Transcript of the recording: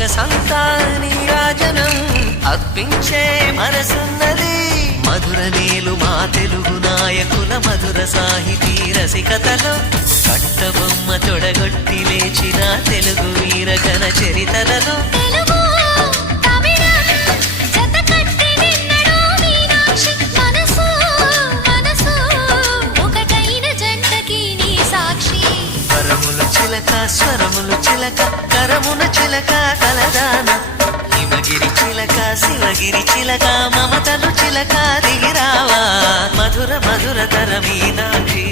సొగసంతా నీరాజనం అర్పించే మనసున్నది. మధుర నేలు మా తెలుగు నాయకుల మధుర సాహితీ రసికతలో కట్టబొమ్మ తొడగొట్టి లేచిన తెలుగు వీర ఘన చరితలలో స్వరములు చిలక కరమున చిలక కలదాన హిమగిరి చిలక శివగిరి చిలక మమతలు చిలక దిగిరావా మధుర మధుర తర మీనాక్షి.